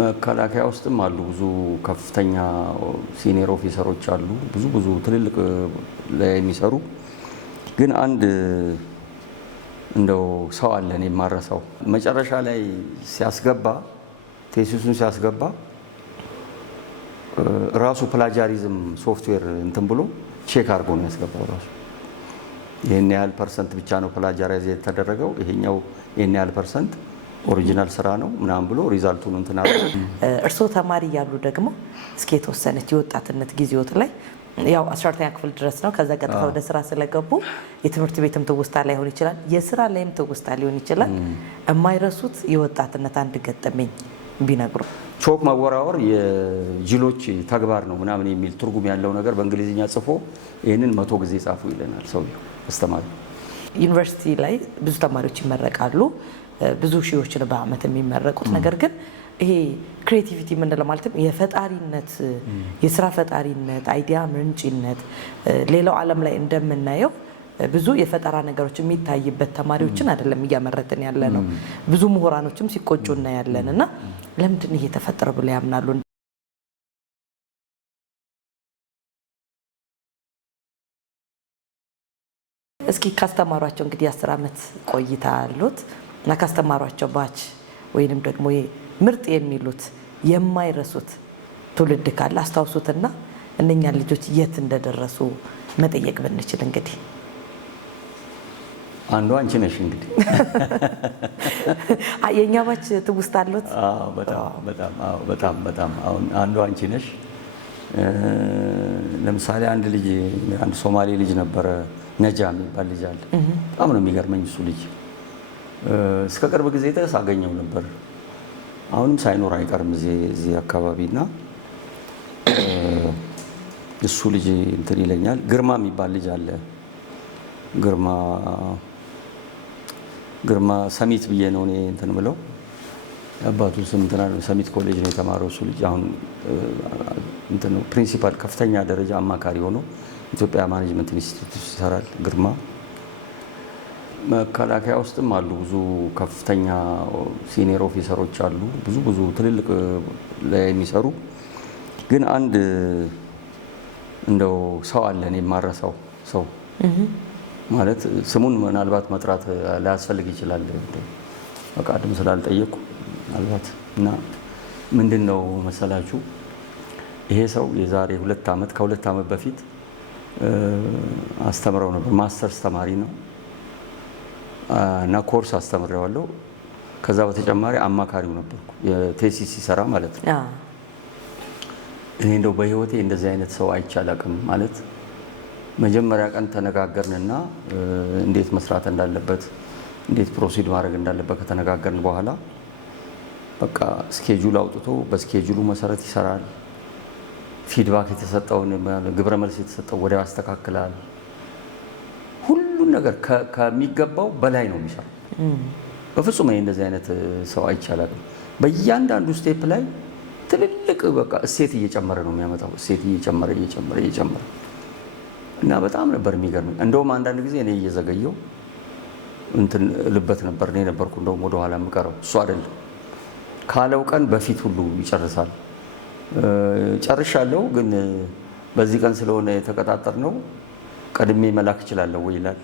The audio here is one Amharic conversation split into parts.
መከላከያ ውስጥም አሉ ብዙ ከፍተኛ ሲኒየር ኦፊሰሮች አሉ ብዙ ትልልቅ ላይ የሚሰሩ ግን አንድ እንደው ሰው አለን የማረሳው መጨረሻ ላይ ሲያስገባ ቴሲሱን ሲያስገባ ራሱ ፕላጃሪዝም ሶፍትዌር እንትን ብሎ ቼክ አድርጎ ነው ያስገባው ራሱ ይሄን ያህል ፐርሰንት ብቻ ነው ፕላጃራይዝ የተደረገው ይሄኛው ይሄን ያህል ፐርሰንት ኦሪጂናል ስራ ነው ምናምን ብሎ ሪዛልቱን እንትን አለ። እርስዎ ተማሪ ያሉ ደግሞ እስኪ የተወሰነች የወጣትነት ጊዜዎት ላይ ያው 12ኛ ክፍል ድረስ ነው ከዛ ቀጥታ ወደ ስራ ስለገቡ የትምህርት ቤትም ትውስታ ላይሆን ይችላል የስራ ላይም ትውስታ ሊሆን ይችላል የማይረሱት የወጣትነት አንድ ገጠመኝ ቢነግሩ። ቾክ መወራወር የጅሎች ተግባር ነው ምናምን የሚል ትርጉም ያለው ነገር በእንግሊዝኛ ጽፎ ይሄንን 100 ጊዜ ጻፉ ይለናል ሰውየው አስተማሪ። ዩኒቨርሲቲ ላይ ብዙ ተማሪዎች ይመረቃሉ ብዙ ሺዎችን በአመት የሚመረቁት ነገር ግን ይሄ ክሬቲቪቲ የምንለው ማለትም የፈጣሪነት የስራ ፈጣሪነት አይዲያ ምንጭነት ሌላው ዓለም ላይ እንደምናየው ብዙ የፈጠራ ነገሮች የሚታይበት ተማሪዎችን አይደለም እያመረትን ያለ ነው። ብዙ ምሁራኖችም ሲቆጩ እናያለን እና ለምንድን ይሄ ተፈጠረ ብለው ያምናሉ? እስኪ ካስተማሯቸው እንግዲህ 10 አመት ቆይታ አሉት እና ካስተማሯቸው ባች ወይንም ደግሞ ምርጥ የሚሉት የማይረሱት ትውልድ ካለ አስታውሱትና እነኛን ልጆች የት እንደደረሱ መጠየቅ ብንችል እንግዲህ አንዱ አንቺ ነሽ እንግዲህ የኛ ባች ትውስታ አሉት። በጣም አሁን አንዱ አንቺ ነሽ። ለምሳሌ አንድ ሶማሌ ልጅ ነበረ ነጃ የሚባል ልጅ አለ። በጣም ነው የሚገርመኝ እሱ ልጅ እስከ ቅርብ ጊዜ ድረስ አገኘው ነበር አሁንም ሳይኖር አይቀርም እዚህ አካባቢና እሱ ልጅ እንትን ይለኛል። ግርማ የሚባል ልጅ አለ ግርማ ሰሚት ብዬ ነው እኔ እንትን ብለው አባቱ ስም እንትና ሰሚት ኮሌጅ ነው የተማረው እሱ ልጅ አሁን እንትን ፕሪንሲፓል ከፍተኛ ደረጃ አማካሪ ሆኖ ኢትዮጵያ ማኔጅመንት ኢንስቲትዩት ይሰራል ግርማ። መከላከያ ውስጥም አሉ ብዙ ከፍተኛ ሲኒየር ኦፊሰሮች አሉ ብዙ ትልልቅ ላይ የሚሰሩ ግን አንድ እንደው ሰው አለን የማረሳው ሰው ማለት ስሙን ምናልባት መጥራት ላያስፈልግ ይችላል ፈቃድም ስላልጠየቁ ምናልባት እና ምንድነው መሰላችሁ ይሄ ሰው የዛሬ 2 አመት ከ2 አመት በፊት አስተምረው ነበር ማስተርስ ተማሪ ነው እና ኮርስ አስተምሬዋለሁ ከዛ በተጨማሪ አማካሪው ነበርኩ የቴሲስ ሲሰራ ማለት ነው። እኔ እንደው በህይወቴ እንደዚህ አይነት ሰው አይቻላቅም ማለት መጀመሪያ ቀን ተነጋገርንና እንዴት መስራት እንዳለበት እንዴት ፕሮሲድ ማድረግ እንዳለበት ከተነጋገርን በኋላ በቃ ስኬጁል አውጥቶ በስኬጁሉ መሰረት ይሰራል። ፊድባክ የተሰጠውን ግብረ መልስ የተሰጠው ወዲያው ያስተካክላል። ሁሉን ነገር ከሚገባው በላይ ነው የሚሰራው። በፍጹም እንደዚህ አይነት ሰው አይቻላልም። በእያንዳንዱ ስቴፕ ላይ ትልልቅ በቃ እሴት እየጨመረ ነው የሚያመጣው እሴት እየጨመረ እና በጣም ነበር የሚገርመኝ። እንደውም አንዳንድ ጊዜ እኔ እየዘገየው እንትን ልበት ነበር እኔ ነበርኩ እንደውም ወደ ኋላ የምቀረው እሱ አይደለም ካለው ቀን በፊት ሁሉ ይጨርሳል። ጨርሻለሁ ግን በዚህ ቀን ስለሆነ የተቀጣጠርነው ቀድሜ መላክ እችላለሁ ወይ ይላል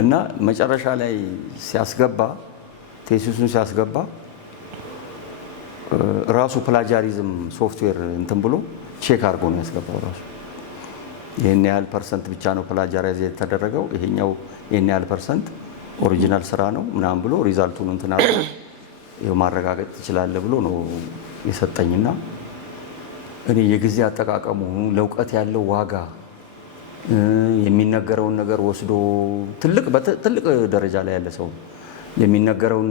እና መጨረሻ ላይ ሲያስገባ ቴሲሱን ሲያስገባ ራሱ ፕላጃሪዝም ሶፍትዌር እንትን ብሎ ቼክ አድርጎ ነው ያስገባው ራሱ ይሄን ያህል ፐርሰንት ብቻ ነው ፕላጃራይዝ የተደረገው ይሄኛው ይሄን ያህል ፐርሰንት ኦሪጂናል ስራ ነው ምናምን ብሎ ሪዛልቱን እንትን አድርጎ ይሄው ማረጋገጥ ትችላለህ ብሎ ነው የሰጠኝና እኔ የጊዜ አጠቃቀሙ ለውቀት ያለው ዋጋ የሚነገረውን ነገር ወስዶ ትልቅ ደረጃ ላይ ያለ ሰው የሚነገረውን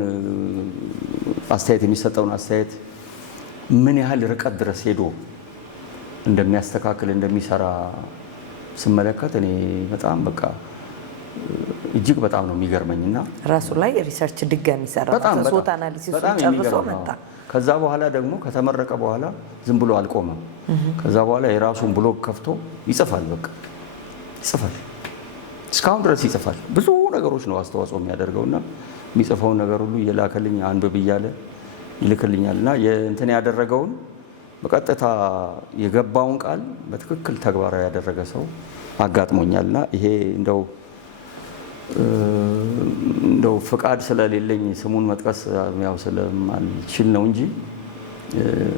አስተያየት የሚሰጠውን አስተያየት ምን ያህል ርቀት ድረስ ሄዶ እንደሚያስተካክል እንደሚሰራ ስመለከት እኔ በጣም በቃ እጅግ በጣም ነው የሚገርመኝና ራሱ ላይ ሪሰርች ድጋሚ ሰራ ሶት አናሊሲስ ጨርሶ መጣ። ከዛ በኋላ ደግሞ ከተመረቀ በኋላ ዝም ብሎ አልቆመም። ከዛ በኋላ የራሱን ብሎግ ከፍቶ ይጽፋል። በቃ ይጽፋል፣ እስካሁን ድረስ ይጽፋል። ብዙ ነገሮች ነው አስተዋጽኦ የሚያደርገውና የሚጽፈውን ነገር ሁሉ እየላከልኝ አንብብ እያለ ይልክልኛል እና እንትን ያደረገውን በቀጥታ የገባውን ቃል በትክክል ተግባራዊ ያደረገ ሰው አጋጥሞኛልና ይሄ እንደው ፍቃድ ስለሌለኝ ስሙን መጥቀስ ያው ስለማልችል ነው እንጂ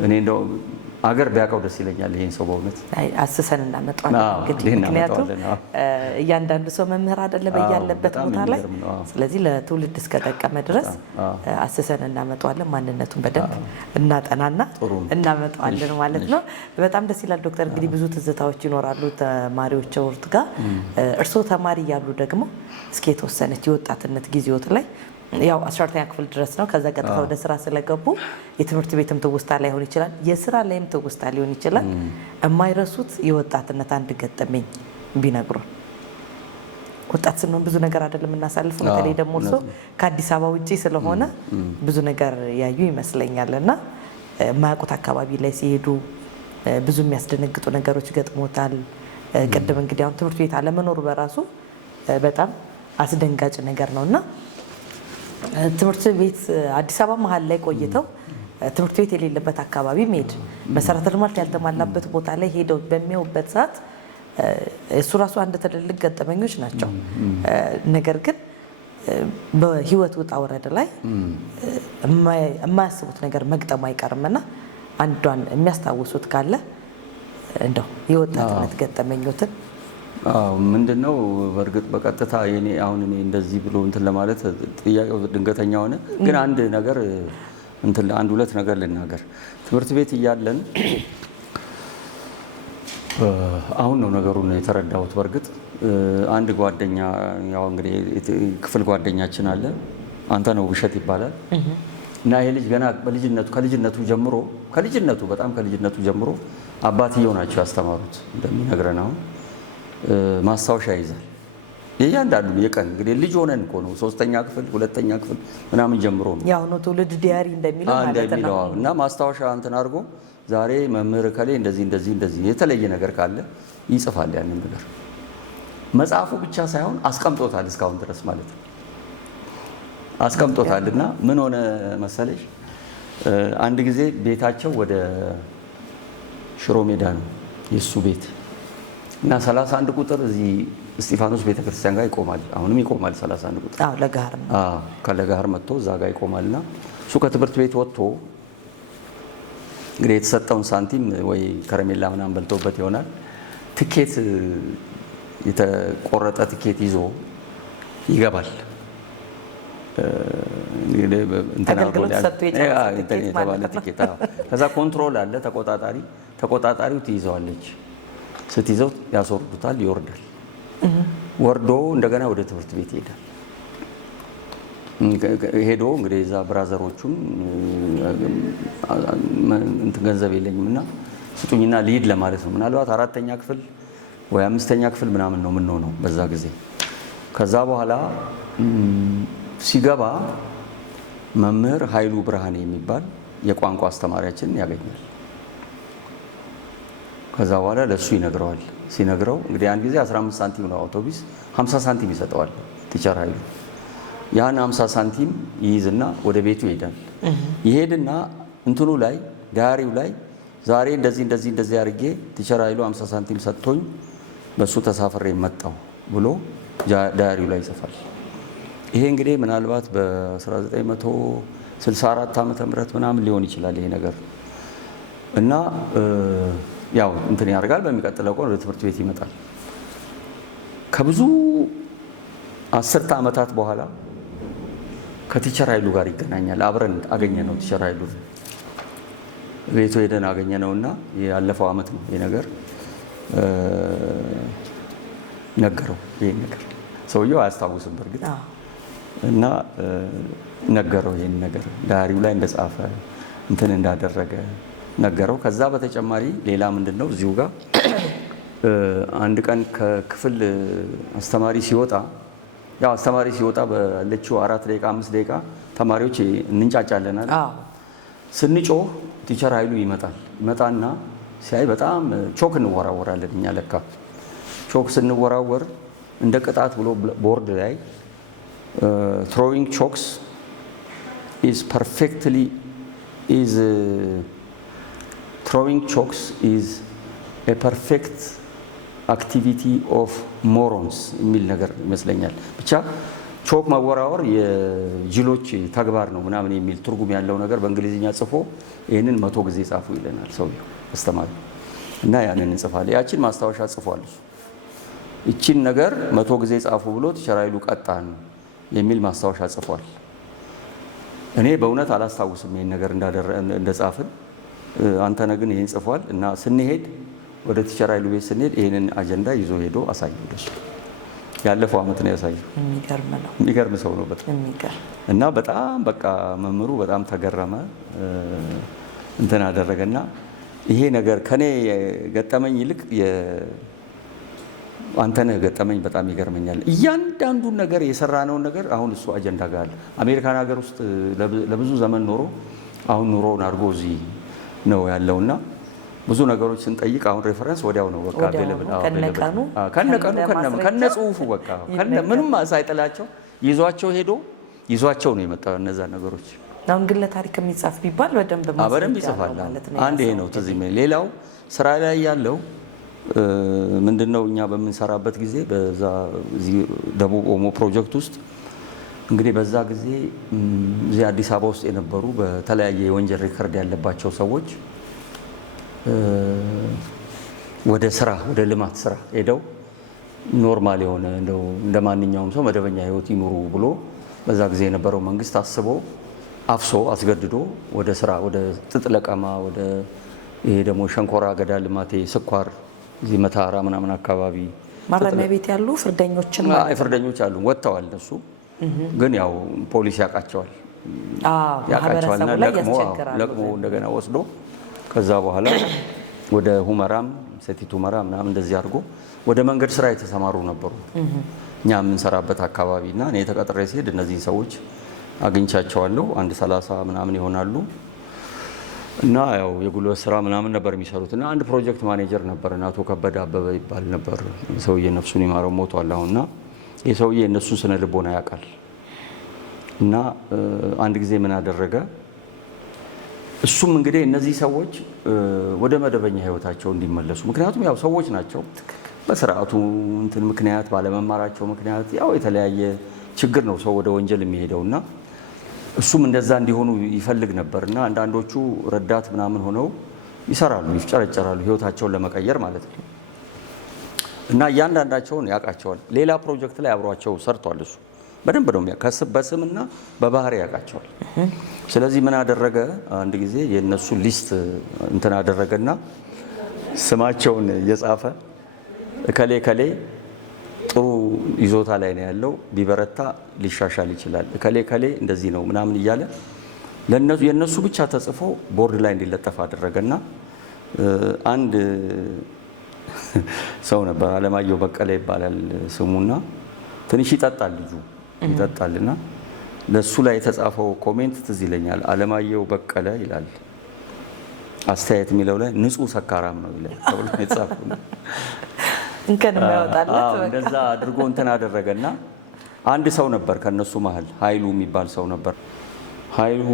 እኔ እንደው አገር ቢያውቀው ደስ ይለኛል ይሄን ሰው በእውነት አስሰን እናመጣዋለን። እንግዲህ ምክንያቱም እያንዳንዱ ሰው መምህር አይደለ በያለበት ቦታ ላይ። ስለዚህ ለትውልድ እስከጠቀመ ድረስ አስሰን እናመጣዋለን። ማንነቱን በደንብ እናጠናና እናመጣዋለን ማለት ነው። በጣም ደስ ይላል ዶክተር። እንግዲህ ብዙ ትዝታዎች ይኖራሉ ተማሪዎች ውርት ጋር። እርስዎ ተማሪ እያሉ ደግሞ እስኪ የተወሰነች የወጣትነት ጊዜዎት ላይ ያው 12ኛ ክፍል ድረስ ነው። ከዛ ቀጥታ ወደ ስራ ስለገቡ የትምህርት ቤትም ትውስታ ላይሆን ይችላል፣ የስራ ላይም ትውስታ ሊሆን ይችላል። የማይረሱት የወጣትነት አንድ ገጠመኝ ቢነግሩን። ወጣት ስንሆን ብዙ ነገር አይደለም እናሳልፈው። በተለይ ደግሞ እርሶ ከአዲስ አበባ ውጪ ስለሆነ ብዙ ነገር ያዩ ይመስለኛል እና የማያውቁት አካባቢ ላይ ሲሄዱ ብዙ የሚያስደነግጡ ነገሮች ገጥሞታል። ቅድም እንግዲህ አሁን ትምህርት ቤት አለመኖሩ በራሱ በጣም አስደንጋጭ ነገር ነውና ትምህርት ቤት አዲስ አበባ መሀል ላይ ቆይተው ትምህርት ቤት የሌለበት አካባቢ መሄድ፣ መሰረተ ልማት ያልተሟላበት ቦታ ላይ ሄደው በሚያዩበት ሰዓት እሱ ራሱ አንድ ትልልቅ ገጠመኞች ናቸው። ነገር ግን በህይወት ውጣ ወረድ ላይ የማያስቡት ነገር መግጠሙ አይቀርምና አንዷን የሚያስታውሱት ካለ እንደው የወጣትነት ገጠመኞትን። ምንድነው በእርግጥ በቀጥታ እኔ እንደዚህ ብሎ እንትን ለማለት ጥያቄው ድንገተኛ ሆነ። ግን አንድ ነገር አንድ ሁለት ነገር ልናገር። ትምህርት ቤት እያለን አሁን ነው ነገሩን የተረዳሁት። በእርግጥ አንድ ጓደኛ ያው እንግዲህ ክፍል ጓደኛችን አለ፣ አንተ ነው ውብሸት ይባላል እና ይሄ ልጅ ገና ከልጅነቱ ጀምሮ አባትየው ናቸው ያስተማሩት እንደሚነግረን አሁን ማስታወሻ ይዛል። የእያንዳንዱ የቀን እንግዲህ ልጅ ሆነን እኮ ነው 3ኛ ክፍል 2ኛ ክፍል ምናምን ጀምሮ ነው ያው ነው ትውልድ ዲያሪ እንደሚለው ማለት ነው። እና ማስታወሻ እንትን አድርጎ ዛሬ መምህር ከሌ እንደዚህ የተለየ ነገር ካለ ይጽፋል። ያንን ነገር መጽሐፉ ብቻ ሳይሆን አስቀምጦታል እስካሁን ድረስ ማለት ነው አስቀምጦታልና ምን ሆነ መሰለሽ አንድ ጊዜ ቤታቸው ወደ ሽሮ ሜዳ ነው የሱ ቤት እና 31 ቁጥር እዚህ እስጢፋኖስ ቤተክርስቲያን ጋር ይቆማል። አሁንም ይቆማል 31 ቁጥር። ለጋር ነው። ከለጋር መጥቶ እዛ ጋር ይቆማልና እሱ ከትምህርት ቤት ወጥቶ እንግዲህ የተሰጠውን ሳንቲም ወይ ከረሜላ ምናምን በልቶበት ይሆናል ትኬት የተቆረጠ ትኬት ይዞ ይገባል። ከዛ ኮንትሮል አለ ተቆጣጣሪው ትይዘዋለች። ስትይዘው ያስወርዱታል፣ ይወርዳል። ወርዶ እንደገና ወደ ትምህርት ቤት ይሄዳል። ሄዶ እንግዲህ እዛ ብራዘሮቹን ገንዘብ የለኝምና ስጡኝና ልሂድ ለማለት ነው። ምናልባት 4ኛ ክፍል ወይ 5ኛ ክፍል ምናምን ነው የምንሆነው በዛ ጊዜ። ከዛ በኋላ ሲገባ መምህር ኃይሉ ብርሃኔ የሚባል የቋንቋ አስተማሪያችን ያገኛል። ከዛ በኋላ ለሱ ይነግረዋል። ሲነግረው እንግዲህ አንድ ጊዜ 15 ሳንቲም ነው አውቶቡስ 50 ሳንቲም ይሰጠዋል ቲቸር ኃይሉ። ያን 50 ሳንቲም ይይዝና ወደ ቤቱ ይሄዳል። ይሄድና እንትኑ ላይ ዳያሪው ላይ ዛሬ እንደዚህ አድርጌ ቲቸር ኃይሉ 50 ሳንቲም ሰጥቶኝ በሱ ተሳፍሬ መጣሁ ብሎ ዳያሪው ላይ ይጽፋል። ይሄ እንግዲህ ምናልባት በ1964 ዓመተ ምህረት ምናምን ሊሆን ይችላል ይሄ ነገር እና ያው እንትን ያደርጋል። በሚቀጥለው ቀን ወደ ትምህርት ቤት ይመጣል። ከብዙ 10 ዓመታት በኋላ ከቲቸር ኃይሉ ጋር ይገናኛል። አብረን አገኘነው ቲቸር ኃይሉ ቤቱ ሄደን አገኘነውና ያለፈው ዓመት ነው ይሄ ነገር ነገረው። ይሄን ነገር ሰውየው አያስታውስም በእርግጥ እና ነገረው። ይሄን ነገር ዳያሪው ላይ እንደጻፈ እንትን እንዳደረገ ነገረው። ከዛ በተጨማሪ ሌላ ምንድነው እዚሁ ጋር አንድ ቀን ከክፍል አስተማሪ ሲወጣ ባለችው 4 ደቂቃ 5 ደቂቃ ተማሪዎች እንንጫጫለን አይደል? ስንጮህ ቲቸር ኃይሉ ይመጣና ሲያይ በጣም ቾክ እንወራወራለን እኛ ለካ ቾክ ስንወራወር እንደ ቅጣት ብሎ ቦርድ ላይ ትሮዊንግ ቾክስ is perfectly is throwing chalks is a perfect activity of morons የሚል ነገር ይመስለኛል። ብቻ ቾክ መወራወር የጅሎች ተግባር ነው ምናምን የሚል ትርጉም ያለው ነገር በእንግሊዝኛ ጽፎ ይህንን 100 ጊዜ ጻፉ ይለናል ሰውየው አስተማሪ እና ያንን እንጽፋለን። ያችን ማስታወሻ ጽፏል እሱ። እቺን ነገር 100 ጊዜ ጻፉ ብሎ ቲቸር ኃይሉ ቀጣን የሚል ማስታወሻ ጽፏል። እኔ በእውነት አላስታውስም ይሄን ነገር እንደጻፍን። አንተነህ ግን ይሄን ጽፏል እና ስንሄድ ወደ ቲቸር ኃይሉ ቤት ስንሄድ ይሄንን አጀንዳ ይዞ ሄዶ አሳየው ደሱ። ያለፈው አመት ነው ያሳየው። የሚገርም ሰው ነው በጣም እና በጣም በቃ መምህሩ በጣም ተገረመ እንትን አደረገና ይሄ ነገር ከኔ ገጠመኝ ይልቅ አንተነህ ገጠመኝ በጣም ይገርመኛል። እያንዳንዱን ነገር የሰራነውን ነገር አሁን እሱ አጀንዳ ጋር አለ። አሜሪካን ሀገር ውስጥ ለብዙ ዘመን ኖሮ አሁን ኑሮውን አድርጎ እዚህ ነው ያለውና ብዙ ነገሮች ስንጠይቅ አሁን ሬፈረንስ ወዲያው ነው በቃ ከነ ጽሁፉ በቃ ምንም ሳይጥላቸው ይዟቸው ነው የመጣው እነዛ ነገሮች። አሁን ግን ለታሪክ የሚጻፍ ቢባል በደንብ ይጽፋል ማለት ነው። አንድ ይሄ ነው ትዝ የሚለኝ። ሌላው ስራ ላይ ያለው ምንድነው እኛ በምንሰራበት ጊዜ በዛ ደቡብ ኦሞ ፕሮጀክት ውስጥ እንግዲህ በዛ ጊዜ እዚህ አዲስ አበባ ውስጥ የነበሩ በተለያየ የወንጀል ሪከርድ ያለባቸው ሰዎች ወደ ልማት ስራ ሄደው ኖርማል የሆነ እንደው እንደማንኛውም ሰው መደበኛ ህይወት ይኑሩ ብሎ በዛ ጊዜ የነበረው መንግስት አስቦ አፍሶ አስገድዶ ወደ ስራ ወደ ጥጥ ለቀማ ወደ ይሄ ደግሞ ሸንኮራ አገዳ ልማት ስኳር እዚህ መታራ ምናምን አካባቢ ማረሚያ ቤት ያሉ ፍርደኞችን ፍርደኞች አሉ ወጥተዋል። እነሱ ግን ያው ፖሊስ ያቃቸዋልና ለቅሞ እንደገና ወስዶ ከዛ በኋላ ወደ ሁመራም ሰቲት ሁመራ ምናምን እንደዚህ አድርጎ ወደ መንገድ ስራ የተሰማሩ ነበሩ እኛ የምንሰራበት አካባቢና እኔ ተቀጥሬ ሲሄድ እነዚህ ሰዎች አግኝቻቸዋለሁ። 130 ምናምን ይሆናሉ እና ያው የጉልበት ስራ ምናምን ነበር የሚሰሩት እና አንድ ፕሮጀክት ማኔጀር ነበር አቶ ከበደ አበበ ይባል ነበር። ሰውዬ ነፍሱን ይማረው ሞቷል አሁንና የሰውዬ እነሱን ስነ ልቦና ያውቃል እና አንድ ጊዜ ምን አደረገ እሱም እንግዲህ እነዚህ ሰዎች ወደ መደበኛ ህይወታቸው እንዲመለሱ ምክንያቱም ያው ሰዎች ናቸው በስርዓቱ እንትን ምክንያት ባለመማራቸው ምክንያት ያው የተለያየ ችግር ነው ሰው ወደ ወንጀል የሚሄደውና እሱም እንደዛ እንዲሆኑ ይፈልግ ነበርና አንዳንዶቹ ረዳት ምናምን ሆነው ይሰራሉ ይፍጨረጨራሉ ህይወታቸውን ለመቀየር ማለት ነው እና እያንዳንዳቸውን ያውቃቸዋል። ሌላ ፕሮጀክት ላይ አብሯቸው ሰርቷል እሱ በደንብ ነው በስምና በባህሪ ያውቃቸዋል። ስለዚህ ምን አደረገ አንድ ጊዜ የነሱ ሊስት እንትን አደረገና ስማቸውን እየጻፈ ከሌ ጥሩ ይዞታ ላይ ነው ያለው ቢበረታ ሊሻሻል ይችላል ከሌ እንደዚህ ነው ምናምን እያለ የነሱ ብቻ ተጽፎ ቦርድ ላይ እንዲለጠፍ አደረገና አንድ ሰው ነበር አለማየሁ በቀለ ይባላል ስሙና ትንሽ ይጠጣልና ለሱ ላይ የተጻፈው ኮሜንት ትዝ ይለኛል። አለማየሁ በቀለ ይላል አስተያየት የሚለው ላይ ንጹህ ሰካራም ነው ይላል ተብሎ የተጻፈው እንከን የሚያወጣለት እንደዛ አድርጎ እንትን አደረገና አንድ ሰው ነበር ከነሱ መሀል ኃይሉ የሚባል ሰው ነበር። ኃይሉ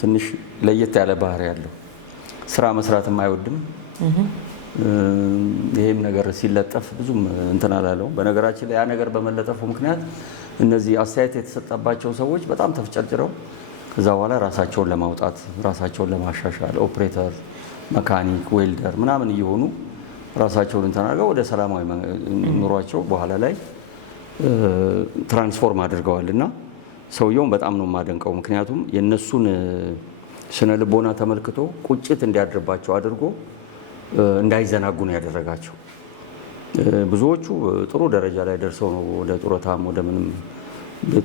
ትንሽ ለየት ያለ ባህሪ ያለው ስራ መስራትም አይወድም። ይሄም ነገር ሲለጠፍ ብዙም እንትን አላለው። በነገራችን ላይ ያ ነገር በመለጠፉ ምክንያት እነዚህ አስተያየት የተሰጠባቸው ሰዎች በጣም ተፍጨርጭረው ከዛ በኋላ ራሳቸውን ለማውጣት ራሳቸውን ለማሻሻል ኦፕሬተር፣ መካኒክ፣ ዌልደር ምናምን እየሆኑ ራሳቸውን እንትን አድርገው ወደ ሰላማዊ ኑሯቸው በኋላ ላይ ትራንስፎርም አድርገዋልና ሰውየውን በጣም ነው የማደንቀው። ምክንያቱም የነሱን ስነ ልቦና ተመልክቶ ቁጭት እንዲያድርባቸው አድርጎ እንዳይዘናጉ ነው ያደረጋቸው። ብዙዎቹ ጥሩ ደረጃ ላይ ደርሰው ነው ወደ ጡረታም ወደ ምንም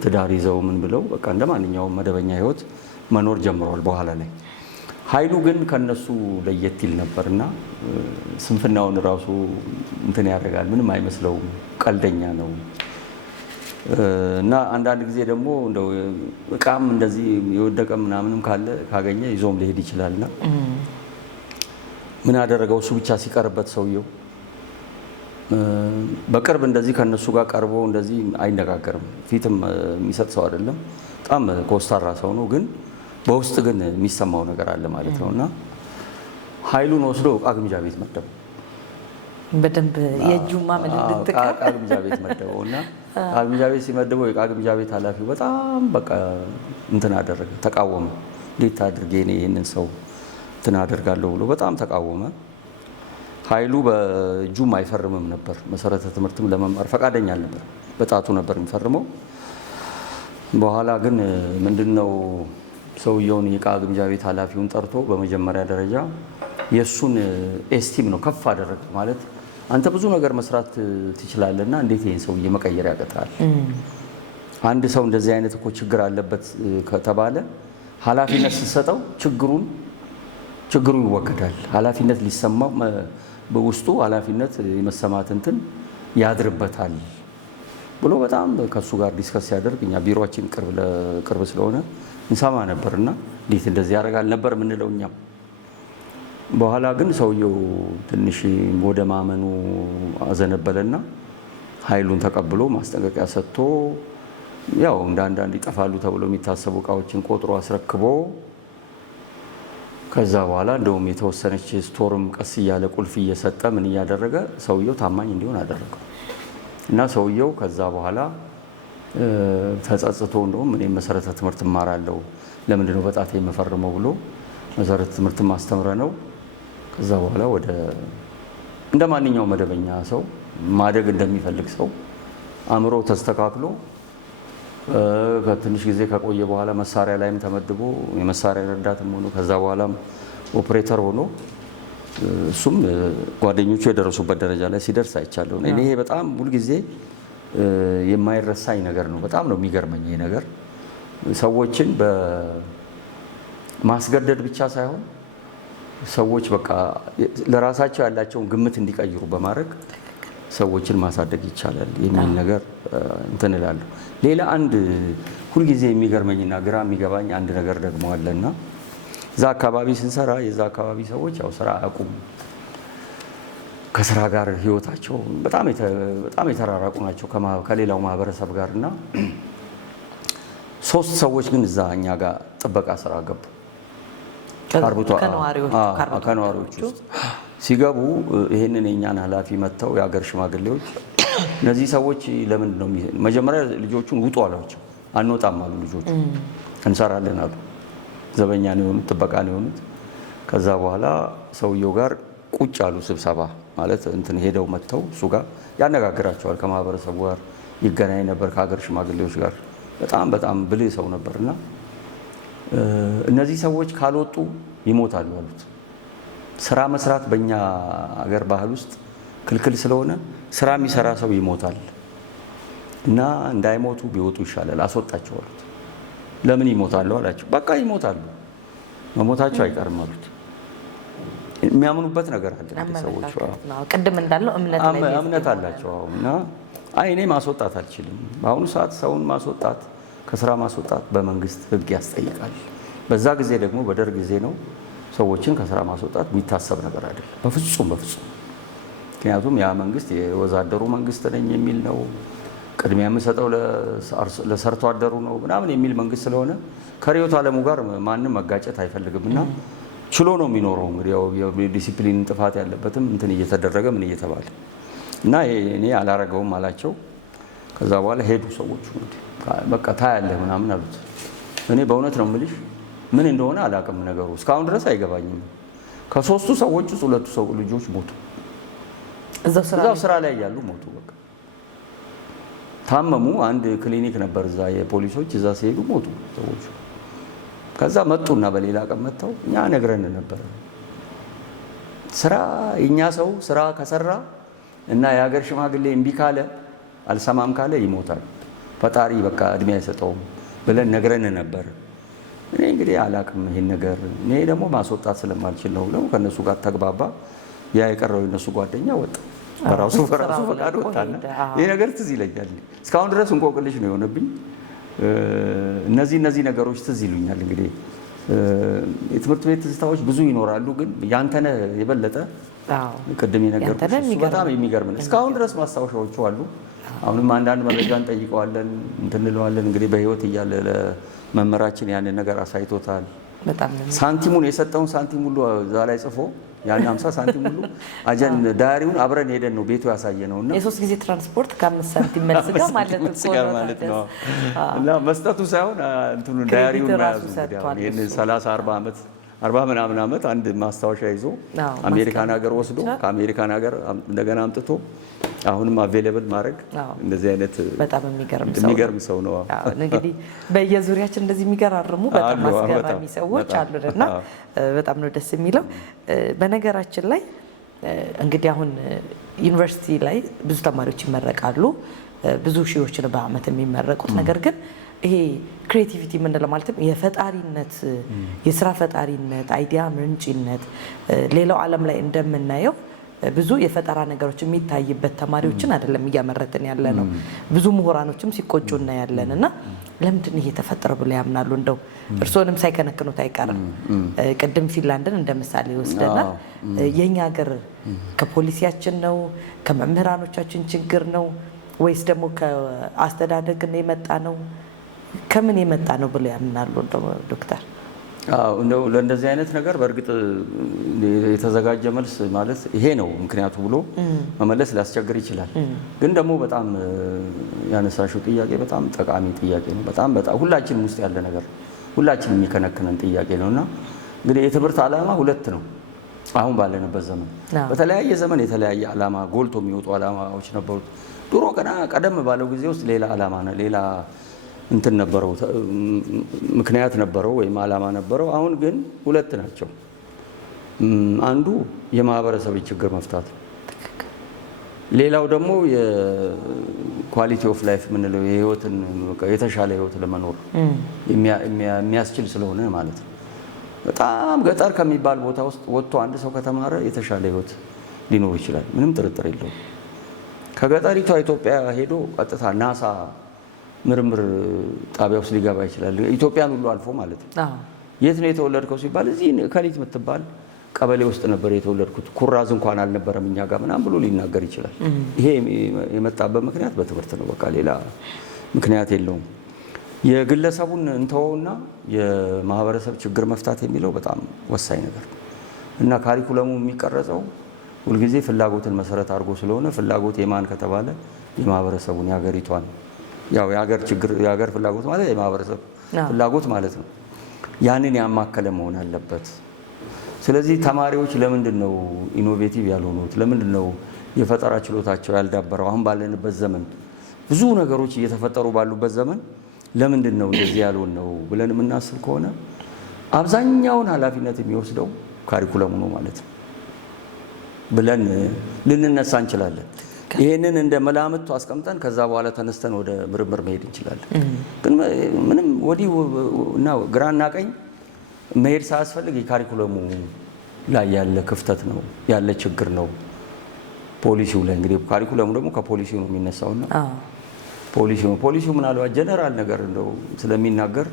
ትዳር ይዘው ምን ብለው በቃ እንደማንኛውም መደበኛ ህይወት መኖር ጀምረዋል በኋላ ላይ። ኃይሉ ግን ከነሱ ለየት ይል ነበርና ስንፍናውን ራሱ እንትን ያደርጋል። ምንም አይመስለውም፣ ቀልደኛ ነው እና አንዳንድ ጊዜ ደግሞ እንደው እቃም እንደዚህ የወደቀ ምናምንም ካገኘ ይዞም ሊሄድ ይችላልና ምን አደረገው እሱ ብቻ ሲቀርበት ሰውየው በቅርብ እንደዚህ ከነሱ ጋር ቀርቦ እንደዚህ አይነጋገርም። ፊትም የሚሰጥ ሰው አይደለም። በጣም ኮስታራ ሰው ነው፣ ግን በውስጥ ግን የሚሰማው ነገር አለ ማለት ነው። እና ኃይሉን ወስዶ ዕቃ ግምጃ ቤት መደበው። በደንብ የእጁማ ምን እንድትቀር ዕቃ ግምጃ ቤት መደበው እና ዕቃ ግምጃ ቤት ሲመደበው የዕቃ ግምጃ ቤት ኃላፊው በጣም በቃ እንትን አደረገ፣ ተቃወመ። እንዴት አድርጌ እኔ ይህንን ሰው እንትን አደርጋለሁ ብሎ በጣም ተቃወመ። ኃይሉ በእጁም አይፈርምም ነበር። መሰረተ ትምህርትም ለመማር ፈቃደኛ አልነበር፣ በጣቱ ነበር የሚፈርመው። በኋላ ግን ምንድነው ሰውየውን የዕቃ ግምጃ ቤት ኃላፊውን ጠርቶ በመጀመሪያ ደረጃ የእሱን ኤስቲም ነው ከፍ አደረገ። ማለት አንተ ብዙ ነገር መስራት ትችላለና እንዴት ይህን ሰውዬ መቀየር ያቅታል? አንድ ሰው እንደዚህ አይነት እኮ ችግር አለበት ከተባለ ኃላፊነት ስትሰጠው ችግሩ ይወገዳል። ኃላፊነት ሊሰማው በውስጡ ኃላፊነት የመሰማት እንትን ያድርበታል ብሎ በጣም ከሱ ጋር ዲስከስ ሲያደርግ እኛ ቢሮአችን ቅርብ ስለሆነ እንሰማ ነበርና እንዴት እንደዚህ ያደርጋል ነበር የምንለው እኛም። በኋላ ግን ሰውየው ትንሽ ወደ ማመኑ አዘነበለና ኃይሉን ተቀብሎ ማስጠንቀቂያ ሰጥቶ ያው እንደ አንዳንድ ይጠፋሉ ተብሎ የሚታሰቡ እቃዎችን ቆጥሮ አስረክቦ ከዛ በኋላ እንደውም የተወሰነች ስቶርም ቀስ እያለ ቁልፍ እየሰጠ ምን እያደረገ ሰውየው ታማኝ እንዲሆን አደረገው እና ሰውየው ከዛ በኋላ ተጸጽቶ እንደውም እኔ መሰረተ ትምህርት እማራለሁ ለምንድነው በጣቴ የምፈርመው ብሎ መሰረተ ትምህርት ማስተምረ ነው። ከዛ በኋላ ወደ እንደ ማንኛውም መደበኛ ሰው ማደግ እንደሚፈልግ ሰው አእምሮ ተስተካክሎ ከትንሽ ጊዜ ከቆየ በኋላ መሳሪያ ላይም ተመድቦ የመሳሪያ ረዳትም ሆኖ ከዛ በኋላም ኦፕሬተር ሆኖ እሱም ጓደኞቹ የደረሱበት ደረጃ ላይ ሲደርስ አይቻለሁ። እኔ ይሄ በጣም ሁልጊዜ የማይረሳኝ ነገር ነው። በጣም ነው የሚገርመኝ ይሄ ነገር። ሰዎችን በማስገደድ ብቻ ሳይሆን ሰዎች በቃ ለራሳቸው ያላቸውን ግምት እንዲቀይሩ በማድረግ ሰዎችን ማሳደግ ይቻላል የሚል ነገር እንትን እላለሁ። ሌላ አንድ ሁልጊዜ የሚገርመኝና ግራ የሚገባኝ አንድ ነገር ደግሞ አለና እዛ አካባቢ ስንሰራ የዛ አካባቢ ሰዎች ያው ስራ አያውቁም። ከስራ ጋር ህይወታቸው በጣም የተራራቁ ናቸው ከሌላው ማህበረሰብ ጋር እና 3 ሰዎች ግን እዛ እኛ ጋር ጥበቃ ስራ ገቡ። ከነዋሪዎች ውስጥ ሲገቡ ይህንን የእኛን ኃላፊ መጥተው የሀገር ሽማግሌዎች እነዚህ ሰዎች ለምንድን ነው መጀመሪያ ልጆቹን ውጡ አሏቸው። አንወጣም አሉ ልጆቹ፣ እንሰራለን አሉ። ዘበኛ ነው የሆኑት፣ ጥበቃ ነው የሆኑት። ከዛ በኋላ ሰውየው ጋር ቁጭ አሉ። ስብሰባ ማለት እንትን ሄደው መጥተው እሱ ጋር ያነጋግራቸዋል። ከማህበረሰቡ ጋር ይገናኝ ነበር፣ ከሀገር ሽማግሌዎች ጋር በጣም ብልህ ሰው ነበርና እነዚህ ሰዎች ካልወጡ ይሞታሉ አሉት። ስራ መስራት በእኛ ሀገር ባህል ውስጥ ክልክል ስለሆነ ስራ የሚሰራ ሰው ይሞታል እና እንዳይሞቱ ቢወጡ ይሻላል፣ አስወጣቸው አሉት። ለምን ይሞታሉ አላቸው። በቃ ይሞታሉ፣ መሞታቸው አይቀርም አሉት። የሚያምኑበት ነገር አለ ሰዎች። ቅድም እንዳለው እምነት አላቸው እና እኔ ማስወጣት አልችልም። በአሁኑ ሰዓት ሰውን ማስወጣት ከስራ ማስወጣት በመንግስት ሕግ ያስጠይቃል። በዛ ጊዜ ደግሞ በደርግ ጊዜ ነው ሰዎችን ከስራ ማስወጣት የሚታሰብ ነገር አይደለም፣ በፍጹም። ምክንያቱም ያ መንግስት የወዛደሩ መንግስት ነኝ የሚል ነው፣ ቅድሚያ የምሰጠው ለሰርቶ አደሩ ነው ምናምን የሚል መንግስት ስለሆነ ከርዕዮተ ዓለሙ ጋር ማንም መጋጨት አይፈልግም እና ችሎ ነው የሚኖረው። እንግዲህ ያው የዲሲፕሊን ጥፋት ያለበትም እንትን እየተደረገ ምን እየተባለ እና እኔ አላረገውም አላቸው። ከዛ በኋላ ሄዱ ሰዎቹ። እንግዲህ በቃ ታያለህ ምናምን አሉት። እኔ በእውነት ነው የምልሽ ምን እንደሆነ አላውቅም ነገሩ፣ እስካሁን ድረስ አይገባኝም። ከ3ቱ ሰዎች ውስጥ 2 ልጆች ሞቱ። እዛው ስራ ላይ ያሉ ሞቱ። በቃ ታመሙ። አንድ ክሊኒክ ነበር እዛ የፖሊሶች፣ እዛ ሲሄዱ ሞቱ ሰዎቹ። ከዛ መጡና በሌላ ቀን መጥተው እኛ ነግረን ነበር ስራ የኛ ሰው ስራ ከሰራ እና የሀገር ሽማግሌ እምቢ ካለ አልሰማም ካለ ይሞታል፣ ፈጣሪ በቃ እድሜ አይሰጠውም ብለን ነግረን ነበር። እኔ እንግዲህ አላቅም ይሄን ነገር። እኔ ደግሞ ማስወጣት ስለማልችል ነው ብለው ከነሱ ጋር ተግባባ። ያ የቀረው የነሱ ጓደኛ ወጣ፣ በራሱ ፈቃድ ወጣና ይሄ ነገር ትዝ ይለኛል። እስካሁን ድረስ እንቆቅልሽ ነው የሆነብኝ። እነዚህ ነገሮች ትዝ ይሉኛል። እንግዲህ የትምህርት ቤት ትዝታዎች ብዙ ይኖራሉ፣ ግን ያንተነህ የበለጠ ቅድም የነገርኩሽ በጣም የሚገርም ነው። እስካሁን ድረስ ማስታወሻዎቹ አሉ። አሁንም አንዳንድ መረጃ እንጠይቀዋለን እንለዋለን። እንግዲህ በህይወት እያለ ለመምህራችን ያንን ነገር አሳይቶታል። ሳንቲሙን የሰጠውን ሳንቲም ሁሉ እዛ ላይ ጽፎ ያን 50 ሳንቲም ሁሉ ዳሪውን አብረን ሄደን ነው ቤቱ ያሳየ ነውና የ3 ጊዜ ትራንስፖርት ከ5 ሳንቲም መልስ ጋር ማለት ነው። እና መስጠቱ ሳይሆን እንትኑ ዳሪውን መያዙ ይሄን 30 40 ምናምን ዓመት አንድ ማስታወሻ ይዞ አሜሪካን ሀገር ወስዶ ከአሜሪካን ሀገር እንደገና አምጥቶ አሁንም አቬሌብል ማድረግ እንደዚህ አይነት በጣም የሚገርም ሰው ነው። እንግዲህ በየዙሪያችን እንደዚህ የሚገራርሙ በጣም አስገራሚ ሰዎች አሉና በጣም ነው ደስ የሚለው። በነገራችን ላይ እንግዲህ አሁን ዩኒቨርሲቲ ላይ ብዙ ተማሪዎች ይመረቃሉ፣ ብዙ ሺዎች ነው በአመት የሚመረቁት። ነገር ግን ይሄ ክሬቲቪቲ የምንለው ማለትም የፈጣሪነት የስራ ፈጣሪነት አይዲያ ምንጭነት ሌላው ዓለም ላይ እንደምናየው ብዙ የፈጠራ ነገሮች የሚታይበት ተማሪዎችን አይደለም እያመረትን ያለ ነው። ብዙ ምሁራኖችም ሲቆጩ እናያለን። እና ለምንድን ይሄ ተፈጠረ ብለው ያምናሉ? እንደው እርስዎንም ሳይከነክኑት አይቀርም። ቅድም ፊንላንድን እንደ ምሳሌ ወስደናል። የኛ ሀገር ከፖሊሲያችን ነው ከመምህራኖቻችን ችግር ነው ወይስ ደግሞ ከአስተዳደግ የመጣ ነው? ከምን የመጣ ነው ብለው ያምናሉ ዶክተር? እንደው ለእንደዚህ አይነት ነገር በእርግጥ የተዘጋጀ መልስ ማለት ይሄ ነው ምክንያቱ ብሎ መመለስ ሊያስቸግር ይችላል። ግን ደግሞ በጣም ያነሳሽው ጥያቄ በጣም ጠቃሚ ጥያቄ ነው። በጣም ሁላችንም ውስጥ ያለ ነገር ሁላችንም የሚከነክነን ጥያቄ ነውና እንግዲህ የትምህርት ዓላማ ሁለት ነው። አሁን ባለንበት ዘመን በተለያየ ዘመን የተለያየ ዓላማ ጎልቶ የሚወጡ ዓላማዎች ነበሩት። ድሮ ቀደም ባለው ጊዜ ውስጥ ሌላ ዓላማ ነው ሌላ እንትን ነበረው ምክንያት ነበረው ወይም ዓላማ ነበረው። አሁን ግን ሁለት ናቸው። አንዱ የማህበረሰብ ችግር መፍታት፣ ሌላው ደግሞ የኳሊቲ ኦፍ ላይፍ የምንለው የህይወትን የተሻለ ህይወት ለመኖር የሚያስችል ስለሆነ ማለት ነው። በጣም ገጠር ከሚባል ቦታ ውስጥ ወጥቶ አንድ ሰው ከተማረ የተሻለ ህይወት ሊኖር ይችላል፣ ምንም ጥርጥር የለውም። ከገጠሪቷ ኢትዮጵያ ሄዶ ቀጥታ ናሳ ምርምር ጣቢያ ውስጥ ሊገባ ይችላል። ኢትዮጵያን ሁሉ አልፎ ማለት ነው። የት ነው የተወለድከው ሲባል እዚህ ከሊት የምትባል ቀበሌ ውስጥ ነበር የተወለድኩት፣ ኩራዝ እንኳን አልነበረም እኛ ጋር ምናምን ብሎ ሊናገር ይችላል። ይሄ የመጣበት ምክንያት በትምህርት ነው። በቃ ሌላ ምክንያት የለውም። የግለሰቡን እንተወውና የማህበረሰብ ችግር መፍታት የሚለው በጣም ወሳኝ ነገር እና ካሪኩለሙ የሚቀረጸው ሁልጊዜ ፍላጎትን መሰረት አድርጎ ስለሆነ ፍላጎት የማን ከተባለ የማህበረሰቡን የሀገሪቷን ያው የሀገር ፍላጎት ማለት የማህበረሰብ ፍላጎት ማለት ነው። ያንን ያማከለ መሆን አለበት። ስለዚህ ተማሪዎች ለምንድን ነው ኢኖቬቲቭ ያልሆኑት? ለምንድን ነው የፈጠራ ችሎታቸው ያልዳበረው? አሁን ባለንበት ዘመን ብዙ ነገሮች እየተፈጠሩ ባሉበት ዘመን ለምንድን ነው እንደዚህ ያልሆን ነው ብለን የምናስብ ከሆነ አብዛኛውን ኃላፊነት የሚወስደው ካሪኩለሙ ነው ማለት ነው ብለን ልንነሳ እንችላለን። ይሄንን እንደ መላምቱ አስቀምጠን ከዛ በኋላ ተነስተን ወደ ምርምር መሄድ እንችላለን። ግን ምንም ወዲህ እና ግራና ቀኝ መሄድ ሳያስፈልግ የካሪኩለሙ ላይ ያለ ክፍተት ነው ያለ ችግር ነው። ፖሊሲው ላይ እንግዲህ ካሪኩለሙ ደግሞ ከፖሊሲው ነው የሚነሳውና ፖሊሲው ምናልባት ጀነራል ነገር እንደው ስለሚናገር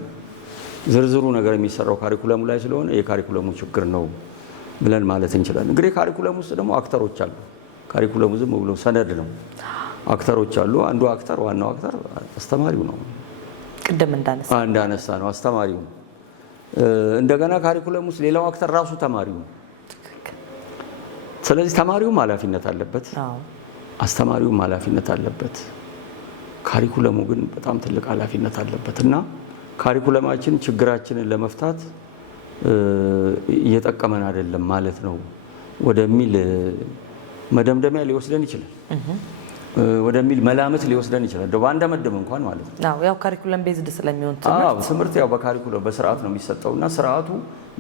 ዝርዝሩ ነገር የሚሰራው ካሪኩለሙ ላይ ስለሆነ የካሪኩለሙ ችግር ነው ብለን ማለት እንችላለን። እንግዲህ ካሪኩለሙ ውስጥ ደግሞ አክተሮች አሉ። ካሪኩለሙ ዝም ብሎ ሰነድ ነው። አክተሮች አሉ። አንዱ አክተር ዋናው አክተር አስተማሪው ነው። ቅድም እንዳነሳ ነው አስተማሪው ነው። እንደገና ካሪኩለሙ ውስጥ ሌላው አክተር ራሱ ተማሪው ነው። ስለዚህ ተማሪውም ኃላፊነት አለበት፣ አስተማሪውም ኃላፊነት አለበት። ካሪኩለሙ ግን በጣም ትልቅ ኃላፊነት አለበት እና ካሪኩለማችን ችግራችንን ለመፍታት እየጠቀመን አይደለም ማለት ነው ወደሚል መደምደሚያ ሊወስደን ይችላል። ወደሚል መላምት ሊወስደን ይችላል። እንደው በአንድ መደም እንኳን ማለት ነው። ያው ካሪኩለም ቤዝድ ስለሚሆን ትምህርት ያው በካሪኩለም በስርዓት ነው የሚሰጠውና ስርዓቱ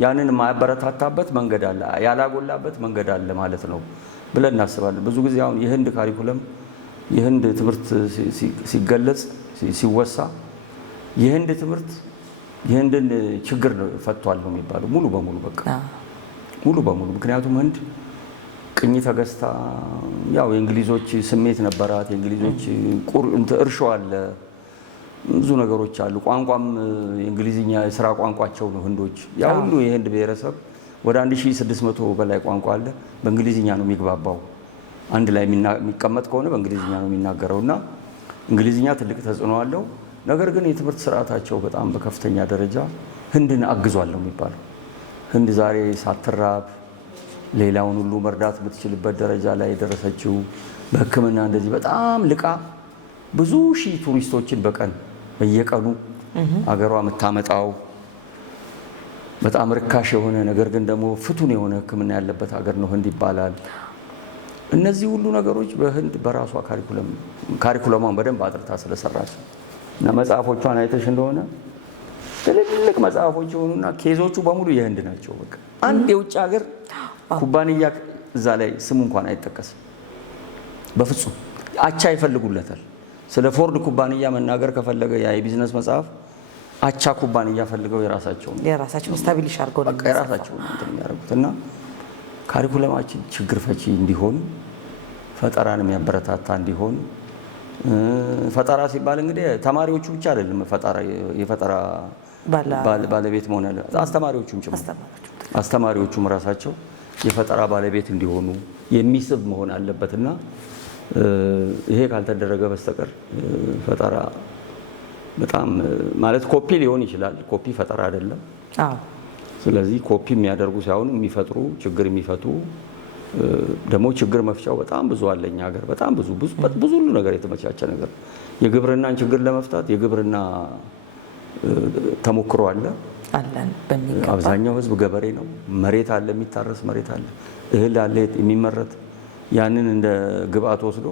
ያንን የማያበረታታበት መንገድ አለ፣ ያላጎላበት መንገድ አለ ማለት ነው ብለን እናስባለን። ብዙ ጊዜ አሁን የህንድ ካሪኩለም የህንድ ትምህርት ሲገለጽ ሲወሳ የህንድ ትምህርት የህንድን ችግር ፈቷል ነው የሚባለው ሙሉ በሙሉ በቃ ሙሉ በሙሉ። ምክንያቱም ህንድ ቅኝ ተገዝታ ያው የእንግሊዞች ስሜት ነበራት። የእንግሊዞች እርሾ አለ፣ ብዙ ነገሮች አሉ። ቋንቋም የእንግሊዝኛ የስራ ቋንቋቸው ነው ህንዶች። ያ ሁሉ የህንድ ብሔረሰብ ወደ 1600 በላይ ቋንቋ አለ። በእንግሊዝኛ ነው የሚግባባው። አንድ ላይ የሚቀመጥ ከሆነ በእንግሊዝኛ ነው የሚናገረውና እንግሊዝኛ ትልቅ ተጽዕኖ አለው። ነገር ግን የትምህርት ስርዓታቸው በጣም በከፍተኛ ደረጃ ህንድን አግዟል ነው የሚባለው። ህንድ ዛሬ ሳትራብ ሌላውን ሁሉ መርዳት የምትችልበት ደረጃ ላይ የደረሰችው በሕክምና እንደዚህ በጣም ልቃ ብዙ ሺህ ቱሪስቶችን በቀን በየቀኑ አገሯ የምታመጣው በጣም ርካሽ የሆነ ነገር ግን ደግሞ ፍቱን የሆነ ሕክምና ያለበት ሀገር ነው ህንድ ይባላል። እነዚህ ሁሉ ነገሮች በህንድ በራሷ ካሪኩለሟን በደንብ አጥርታ ስለሰራች እና መጽሐፎቿን አይተሽ እንደሆነ ትልልቅ መጽሐፎች የሆኑና ኬዞቹ በሙሉ የህንድ ናቸው። በቃ አንድ የውጭ ሀገር ኩባንያ እዛ ላይ ስሙ እንኳን አይጠቀስም በፍጹም። አቻ ይፈልጉለታል። ስለ ፎርድ ኩባንያ መናገር ከፈለገ ያ የቢዝነስ መጽሐፍ አቻ ኩባንያ ፈልገው የራሳቸውን ስታቢሊሽ አድርገው ነው የራሳቸውን እንትን የሚያደርጉት እና ካሪኩለማችን ችግር ፈቺ እንዲሆን ፈጠራን የሚያበረታታ እንዲሆን ፈጠራ ሲባል እንግዲህ ተማሪዎቹ ብቻ አይደለም የፈጠራ ባለቤት መሆን ያለ አስተማሪዎቹም ጭምር አስተማሪዎቹም ራሳቸው የፈጠራ ባለቤት እንዲሆኑ የሚስብ መሆን አለበትና ይሄ ካልተደረገ በስተቀር ፈጠራ በጣም ማለት ኮፒ ሊሆን ይችላል። ኮፒ ፈጠራ አይደለም። ስለዚህ ኮፒ የሚያደርጉ ሳይሆኑ የሚፈጥሩ ችግር የሚፈቱ ደግሞ ችግር መፍቻው በጣም ብዙ አለ እኛ ሀገር በጣም ብዙ ሁሉ ነገር የተመቻቸ ነገር የግብርናን ችግር ለመፍታት የግብርና ተሞክሮ አለ። አብዛኛው ህዝብ ገበሬ ነው። መሬት አለ፣ የሚታረስ መሬት አለ፣ እህል አለ የሚመረት ያንን እንደ ግብአት ወስዶ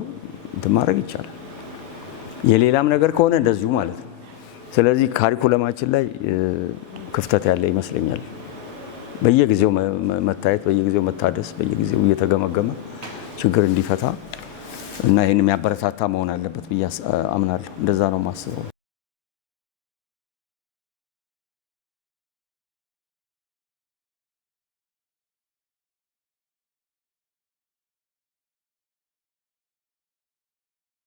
እንትን ማድረግ ይቻላል። የሌላም ነገር ከሆነ እንደዚሁ ማለት ነው። ስለዚህ ካሪኩለማችን ላይ ክፍተት ያለ ይመስለኛል። በየጊዜው መታየት፣ በየጊዜው መታደስ፣ በየጊዜው እየተገመገመ ችግር እንዲፈታ እና ይህን የሚያበረታታ መሆን አለበት ብዬ አምናለሁ። እንደዛ ነው የማስበው።